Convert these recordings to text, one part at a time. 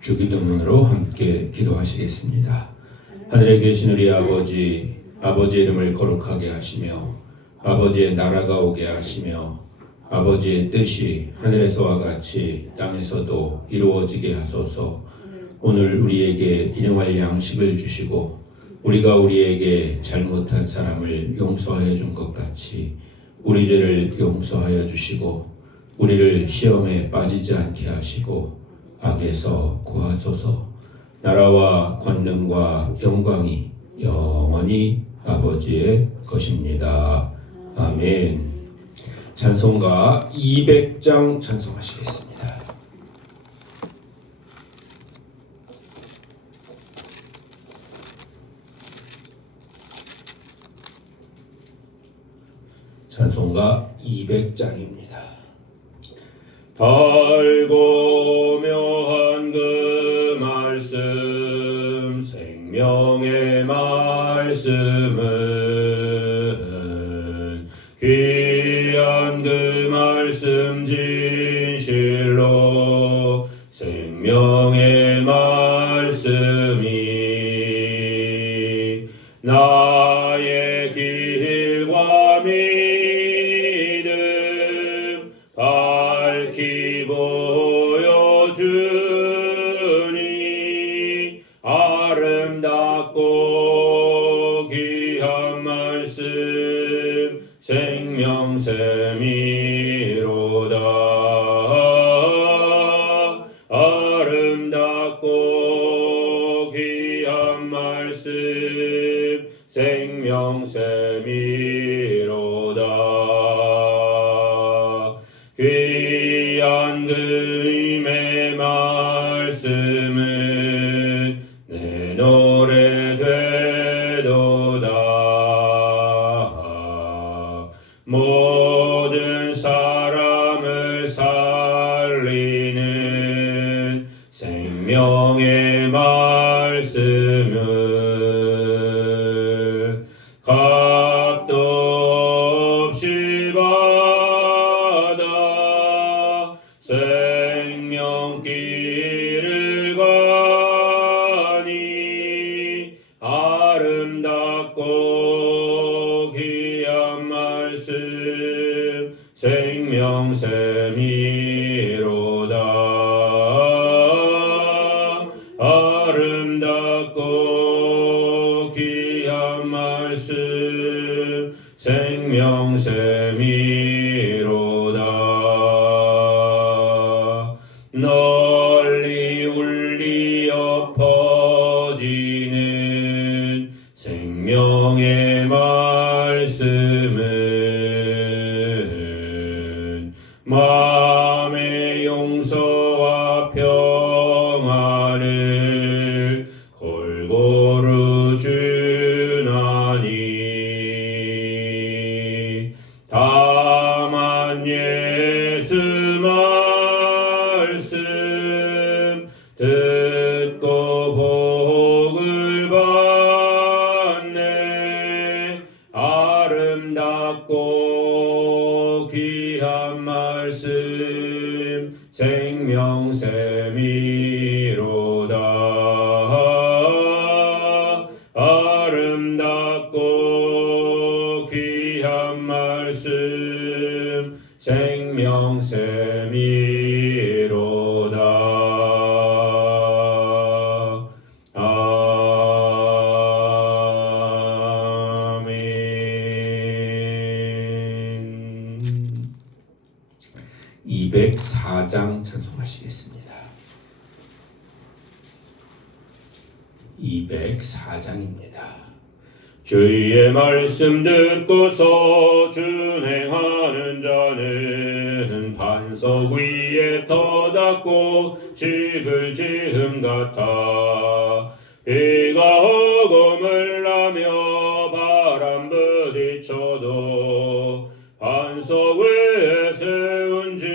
주기도문으로 함께 기도하시겠습니다. 하늘에 계신 우리 아버지, 아버지의 이름을 거룩하게 하시며 아버지의 나라가 오게 하시며 아버지의 뜻이 하늘에서와 같이 땅에서도 이루어지게 하소서. 오늘 우리에게 일용할 양식을 주시고 우리가 우리에게 잘못한 사람을 용서하여 준 것 같이 우리 죄를 용서하여 주시고 우리를 시험에 빠지지 않게 하시고 악에서 구하소서. 나라와 권능과 영광이 영원히 아버지의 것입니다. 아멘. 찬송가 200장 찬송하시겠습니다. 찬송가 200장입니다. 달고 묘한 그 말씀, 생명의 말씀은 귀한 그 말씀 진실로 생명의 말씀이 나의 길과 믿음 밝히 보여주니 아름답고 귀한 말씀 생명샘이로다. 아름답고 귀한 말씀 생명샘이로다. 귀한 그임의 말씀은 내 노래 되도다. 모든 사람을 살리는 생명의 말씀을 값도 없이 받아 생명길을 가니 아름답고 귀한 말씀 생명샘이로다. 아름답고 귀한 말씀 생명샘이로다. 널리 울리어 퍼지는 생명의 말씀은 마음의 용서와 평안을 골고루 주나니 다만 예수 말씀 듣고 복을 받네. 아름답고 귀한 말씀 생명샘이로다. 아름답고 귀한 말씀 생명샘이로다. 아멘. 204장 찬송하시겠습니다. 204장입니다. 주의 말씀 듣고서 준행하는 자는 반석 위에 터닫고 집을 지음 같아. 비가 허공을 나며 바람 부딪혀도 반석 위에 세운 집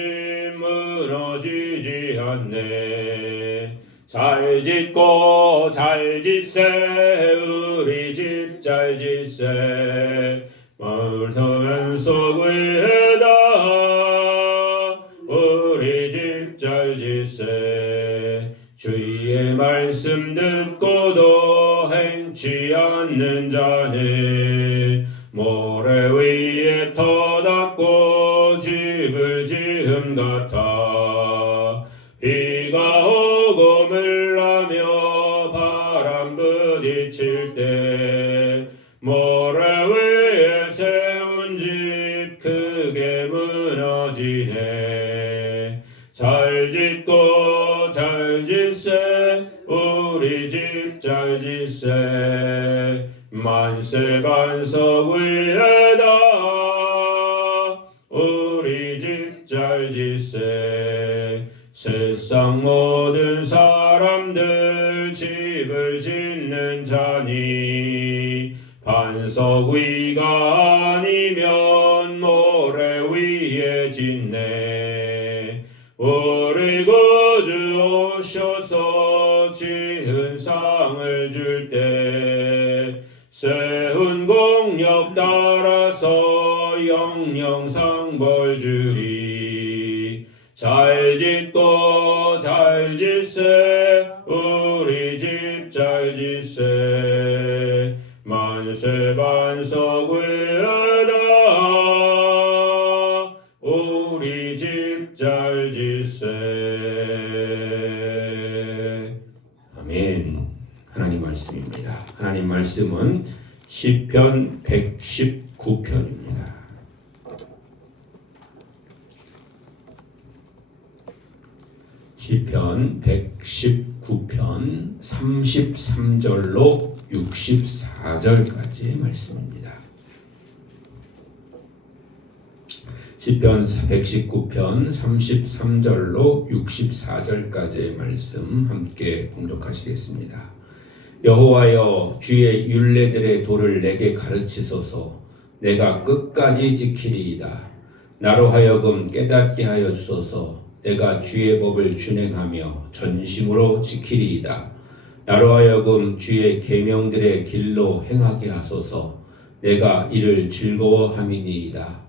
무너지지 않네. 잘 짓고 잘 짓세 우리 집 잘 짓세 마을 반석 위에다 우리 집 잘 짓세 주의 주의 말씀 듣고도 행치 않는 자는 모래 위에 터닫고 집을 지은 같아. 비가 오고 물나며 바람 부딪힐 때 모래 위에 세운 집 크게 무너지네. 잘 짓고 잘 짓세 우리 집 잘 짓세 만세 반석 위에다 우리 집 잘 짓세. 세상 모든 사람들 집을 짓는 자니 반석 위가 아니면 모래 위에 짓네. 우리 구주 오셔서 지은 상을 줄 때 세운 공력 따라서 영영 상벌 주리. 잘 짓고 잘 짓세 우리 집 잘 짓세 만세 반석 위에다 우리 집 잘 짓세. 아멘. 하나님 말씀입니다. 하나님 말씀은 시편 119편입니다. 시편 119편 33절로 64절까지의 말씀입니다. 시편 119편 33절로 64절까지의 말씀 함께 봉독하시겠습니다. 여호와여 주의 율례들의 도를 내게 가르치소서. 내가 끝까지 지키리이다. 나로 하여금 깨닫게 하여 주소서. 내가 주의 법을 준행하며 전심으로 지키리이다. 나로 하여금 주의 계명들의 길로 행하게 하소서. 내가 이를 즐거워함이니이다.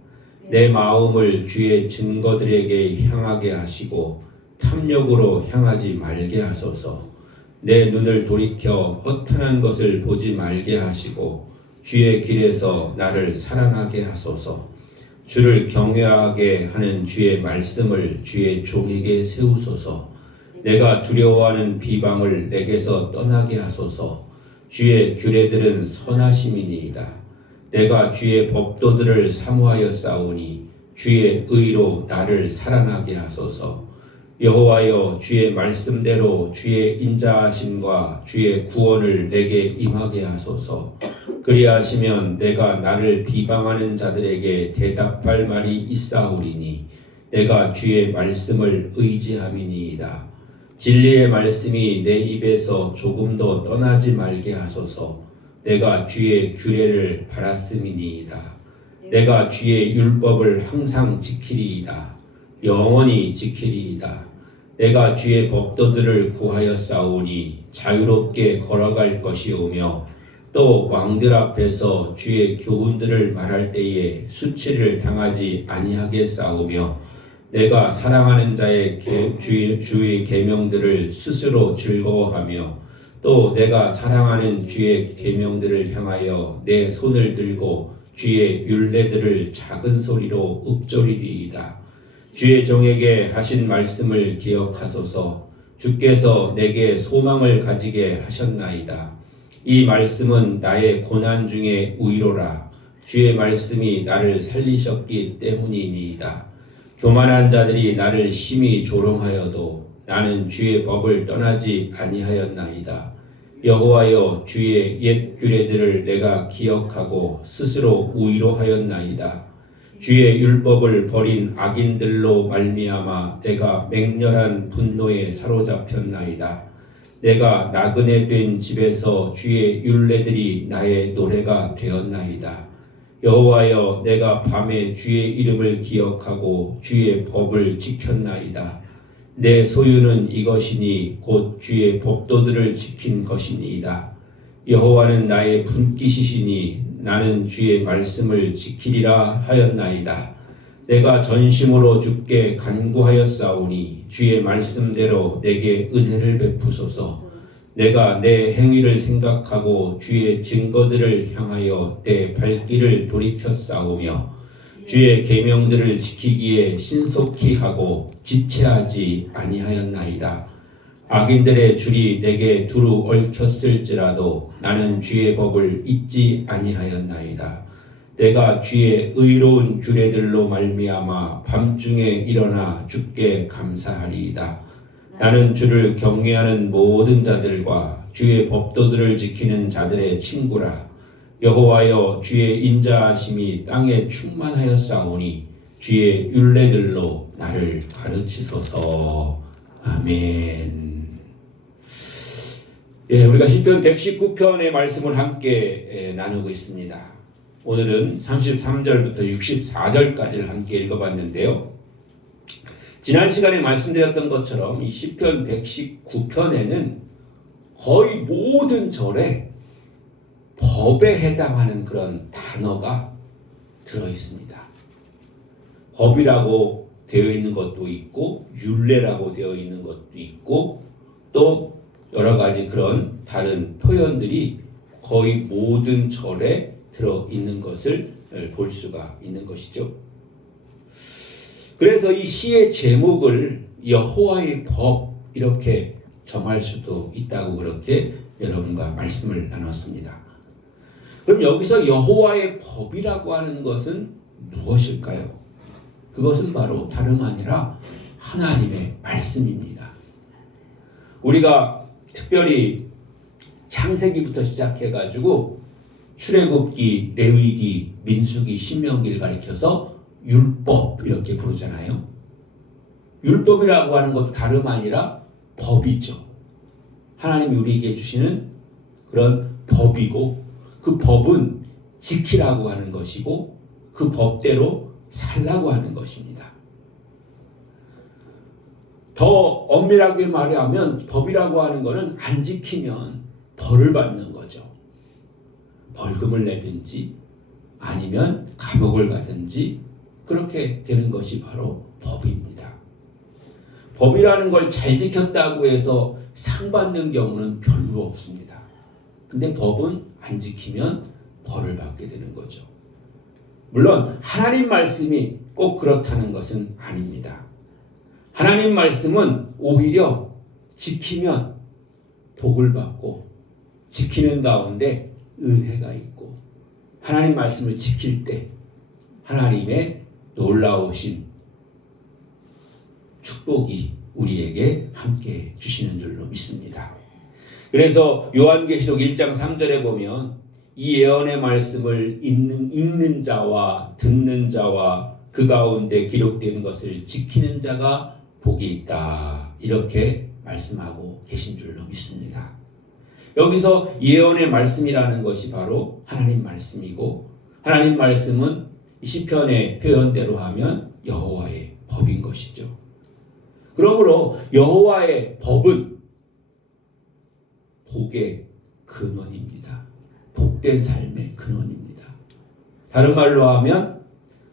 내 마음을 주의 증거들에게 향하게 하시고 탐욕으로 향하지 말게 하소서. 내 눈을 돌이켜 허탄한 것을 보지 말게 하시고 주의 길에서 나를 살아나게 하소서. 주를 경외하게 하는 주의 말씀을 주의 종에게 세우소서. 내가 두려워하는 비방을 내게서 떠나게 하소서. 주의 규례들은 선하심이니이다. 내가 주의 법도들을 사모하여 싸우니 주의 의로 나를 살아나게 하소서. 여호와여 주의 말씀대로 주의 인자하심과 주의 구원을 내게 임하게 하소서. 그리하시면 내가 나를 비방하는 자들에게 대답할 말이 있사오리니 내가 주의 말씀을 의지함이니이다. 진리의 말씀이 내 입에서 조금도 떠나지 말게 하소서. 내가 주의 규례를 바랐음이니이다. 내가 주의 율법을 항상 지키리이다. 영원히 지키리이다. 내가 주의 법도들을 구하여 싸우니 자유롭게 걸어갈 것이오며 또 왕들 앞에서 주의 교훈들을 말할 때에 수치를 당하지 아니하게 싸우며 내가 사랑하는 자의 주의 계명들을 스스로 즐거워하며 또 내가 사랑하는 주의 계명들을 향하여 내 손을 들고 주의 율례들을 작은 소리로 읊조리리이다. 주의 종에게 하신 말씀을 기억하소서. 주께서 내게 소망을 가지게 하셨나이다. 이 말씀은 나의 고난 중에 위로라. 주의 말씀이 나를 살리셨기 때문이니이다. 교만한 자들이 나를 심히 조롱하여도 나는 주의 법을 떠나지 아니하였나이다. 여호와여 주의 옛 규례들을 내가 기억하고 스스로 위로하였나이다. 주의 율법을 버린 악인들로 말미암아 내가 맹렬한 분노에 사로잡혔나이다. 내가 나그네 된 집에서 주의 율례들이 나의 노래가 되었나이다. 여호와여 내가 밤에 주의 이름을 기억하고 주의 법을 지켰나이다. 내 소유는 이것이니 곧 주의 법도들을 지킨 것이니이다. 여호와는 나의 분깃이시니 나는 주의 말씀을 지키리라 하였나이다. 내가 전심으로 주께 간구하였사오니 주의 말씀대로 내게 은혜를 베푸소서. 내가 내 행위를 생각하고 주의 증거들을 향하여 내 발길을 돌이켰사오며 주의 계명들을 지키기에 신속히 하고 지체하지 아니하였나이다. 악인들의 줄이 내게 두루 얽혔을지라도 나는 주의 법을 잊지 아니하였나이다. 내가 주의 의로운 규례들로 말미암아 밤중에 일어나 주께 감사하리이다. 나는 주를 경외하는 모든 자들과 주의 법도들을 지키는 자들의 친구라. 여호와여, 주의 인자하심이 땅에 충만하였사오니 주의 율례들로 나를 가르치소서. 아멘. 우리가 시편 119편의 말씀을 함께 나누고 있습니다. 오늘은 33절부터 64절까지를 함께 읽어봤는데요. 지난 시간에 말씀드렸던 것처럼 이 시편 119편에는 거의 모든 절에 법에 해당하는 그런 단어가 들어있습니다. 법이라고 되어 있는 것도 있고 율례라고 되어 있는 것도 있고 또 여러 가지 그런 다른 표현들이 거의 모든 절에 들어있는 것을 볼 수가 있는 것이죠. 그래서 이 시의 제목을 여호와의 법 이렇게 정할 수도 있다고 그렇게 여러분과 말씀을 나눴습니다. 그럼 여기서 여호와의 법이라고 하는 것은 무엇일까요? 그것은 바로 다름 아니라 하나님의 말씀입니다. 우리가 특별히 창세기부터 시작해가지고 출애굽기, 레위기, 민수기, 신명기를 가리켜서 율법 이렇게 부르잖아요. 율법이라고 하는 것도 다름 아니라 법이죠. 하나님이 우리에게 주시는 그런 법이고 그 법은 지키라고 하는 것이고 그 법대로 살라고 하는 것입니다. 더 엄밀하게 말하면 법이라고 하는 것은 안 지키면 벌을 받는 거죠. 벌금을 내든지 아니면 감옥을 가든지 그렇게 되는 것이 바로 법입니다. 법이라는 걸 잘 지켰다고 해서 상 받는 경우는 별로 없습니다. 근데 법은 안 지키면 벌을 받게 되는 거죠. 물론 하나님 말씀이 꼭 그렇다는 것은 아닙니다. 하나님 말씀은 오히려 지키면 복을 받고 지키는 가운데 은혜가 있고 하나님 말씀을 지킬 때 하나님의 놀라우신 축복이 우리에게 함께 주시는 줄로 믿습니다. 그래서 요한계시록 1장 3절에 보면 이 예언의 말씀을 읽는 자와 듣는 자와 그 가운데 기록된 것을 지키는 자가 복이 있다. 이렇게 말씀하고 계신 줄로 믿습니다. 여기서 예언의 말씀이라는 것이 바로 하나님 말씀이고 하나님 말씀은 시편의 표현대로 하면 여호와의 법인 것이죠. 그러므로 여호와의 법은 복의 근원입니다. 복된 삶의 근원입니다. 다른 말로 하면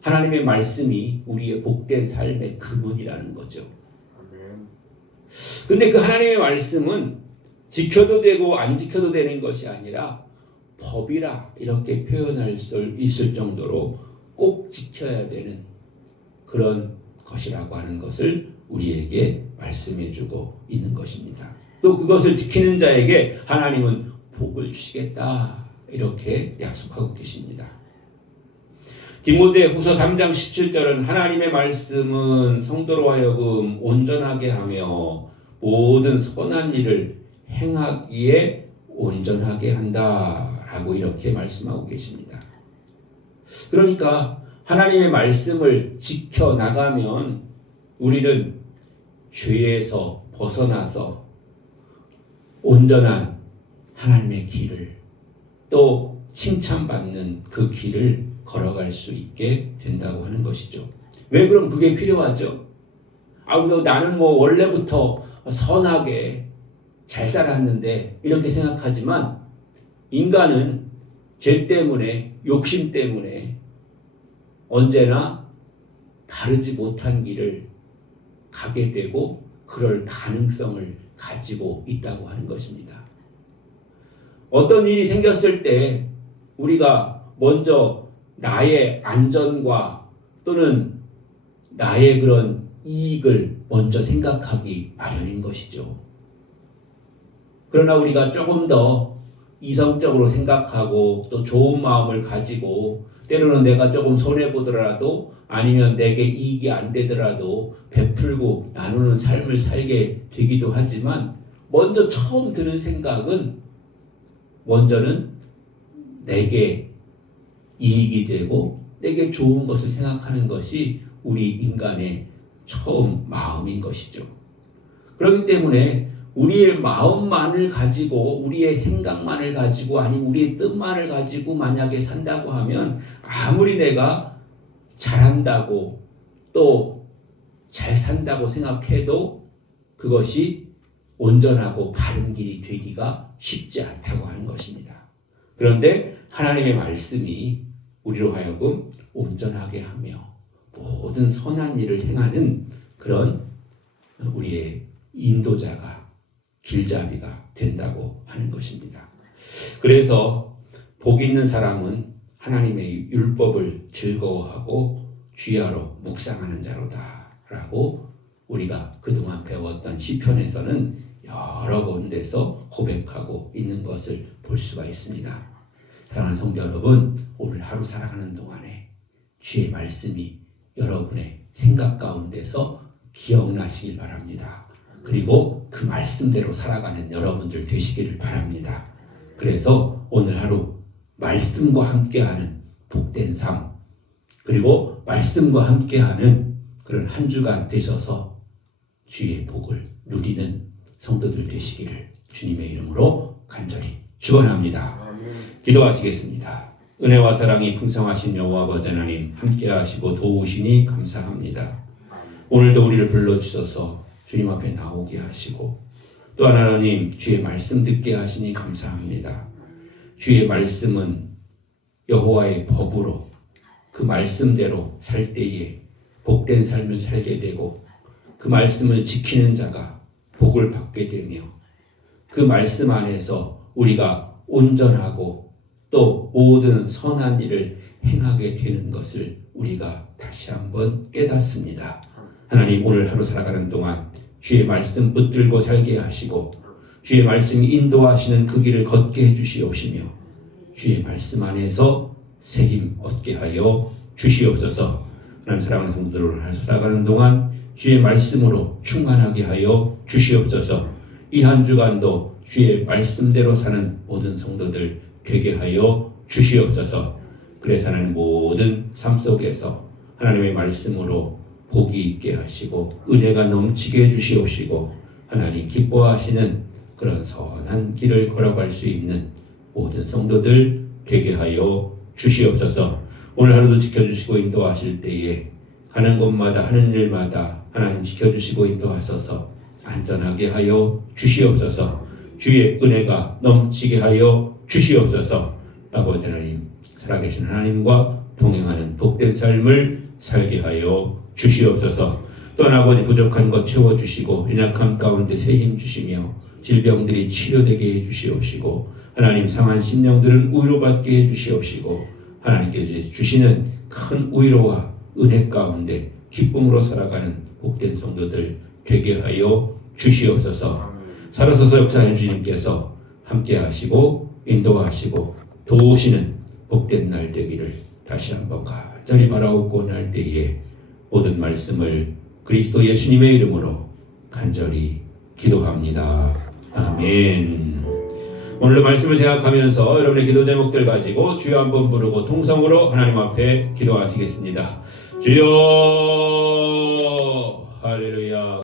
하나님의 말씀이 우리의 복된 삶의 근원이라는 거죠. 근데 그 하나님의 말씀은 지켜도 되고 안 지켜도 되는 것이 아니라 법이라 이렇게 표현할 수 있을 정도로 꼭 지켜야 되는 그런 것이라고 하는 것을 우리에게 말씀해주고 있는 것입니다. 또 그것을 지키는 자에게 하나님은 복을 주시겠다 이렇게 약속하고 계십니다. 디모데후서 3장 17절은 하나님의 말씀은 성도로 하여금 온전하게 하며 모든 선한 일을 행하기에 온전하게 한다라고 이렇게 말씀하고 계십니다. 그러니까 하나님의 말씀을 지켜나가면 우리는 죄에서 벗어나서 온전한 하나님의 길을 또 칭찬받는 그 길을 걸어갈 수 있게 된다고 하는 것이죠. 왜 그럼 그게 필요하죠? 나는 원래부터 선하게 잘 살았는데 이렇게 생각하지만 인간은 죄 때문에 욕심 때문에 언제나 바르지 못한 길을 가게 되고 그럴 가능성을 가지고 있다고 하는 것입니다. 어떤 일이 생겼을 때 우리가 먼저 나의 안전과 또는 나의 그런 이익을 먼저 생각하기 마련인 것이죠. 그러나 우리가 조금 더 이성적으로 생각하고 또 좋은 마음을 가지고 때로는 내가 조금 손해보더라도 아니면 내게 이익이 안 되더라도 베풀고 나누는 삶을 살게 되기도 하지만 먼저 처음 드는 생각은 먼저는 내게 이익이 되고 내게 좋은 것을 생각하는 것이 우리 인간의 처음 마음인 것이죠. 그렇기 때문에 우리의 마음만을 가지고 우리의 생각만을 가지고 아니면 우리의 뜻만을 가지고 만약에 산다고 하면 아무리 내가 잘한다고 또 잘 산다고 생각해도 그것이 온전하고 바른 길이 되기가 쉽지 않다고 하는 것입니다. 그런데 하나님의 말씀이 우리로 하여금 온전하게 하며 모든 선한 일을 행하는 그런 우리의 인도자가 길잡이가 된다고 하는 것입니다. 그래서 복 있는 사람은 하나님의 율법을 즐거워하고 주야로 묵상하는 자로다 라고 우리가 그동안 배웠던 시편에서는 여러 군데서 고백하고 있는 것을 볼 수가 있습니다. 사랑하는 성도 여러분, 오늘 하루 살아가는 동안에 주의 말씀이 여러분의 생각 가운데서 기억나시길 바랍니다. 그리고 그 말씀대로 살아가는 여러분들 되시기를 바랍니다. 그래서 오늘 하루 말씀과 함께하는 복된 삶, 그리고 말씀과 함께하는 그런 한 주간 되셔서 주의 복을 누리는 성도들 되시기를 주님의 이름으로 간절히 축원합니다. 기도하시겠습니다. 은혜와 사랑이 풍성하신 여호와 아버지 하나님 함께하시고 도우시니 감사합니다. 오늘도 우리를 불러주셔서 주님 앞에 나오게 하시고 또한 하나님 주의 말씀 듣게 하시니 감사합니다. 주의 말씀은 여호와의 법으로 그 말씀대로 살 때에 복된 삶을 살게 되고 그 말씀을 지키는 자가 복을 받게 되며 그 말씀 안에서 우리가 온전하고 또 모든 선한 일을 행하게 되는 것을 우리가 다시 한번 깨닫습니다. 하나님 오늘 하루 살아가는 동안 주의 말씀 붙들고 살게 하시고 주의 말씀이 인도하시는 그 길을 걷게 해주시옵시며 주의 말씀 안에서 새 힘 얻게 하여 주시옵소서. 하나님 사랑하는 성도들을 살아가는 동안 주의 말씀으로 충만하게 하여 주시옵소서. 이 한 주간도 주의 말씀대로 사는 모든 성도들 되게 하여 주시옵소서. 그래서 하나님 모든 삶 속에서 하나님의 말씀으로 복이 있게 하시고 은혜가 넘치게 해주시옵시고 하나님 기뻐하시는 그런 선한 길을 걸어갈 수 있는 모든 성도들 되게 하여 주시옵소서. 오늘 하루도 지켜주시고 인도하실 때에 가는 곳마다 하는 일마다 하나님 지켜주시고 인도하셔서 안전하게 하여 주시옵소서. 주의 은혜가 넘치게 하여 주시옵소서. 아버지 하나님 살아계신 하나님과 동행하는 복된 삶을 살게 하여 주시옵소서. 또한 아버지 부족한 것 채워주시고 연약함 가운데 새 힘 주시며 질병들이 치료되게 해주시옵시고 하나님 상한 심령들은 위로받게 해주시옵시고 하나님께서 주시는 큰 위로와 은혜 가운데 기쁨으로 살아가는 복된 성도들 되게 하여 주시옵소서. 살아서서 역사하는 주님께서 함께 하시고 인도하시고 도우시는 복된 날 되기를 다시 한번 간절히 바라옵고 날 때에 모든 말씀을 그리스도 예수님의 이름으로 간절히 기도합니다. 아멘. 오늘의 말씀을 생각하면서 여러분의 기도 제목들 가지고 주여 한번 부르고 통성으로 하나님 앞에 기도하시겠습니다. 주여 할렐루야.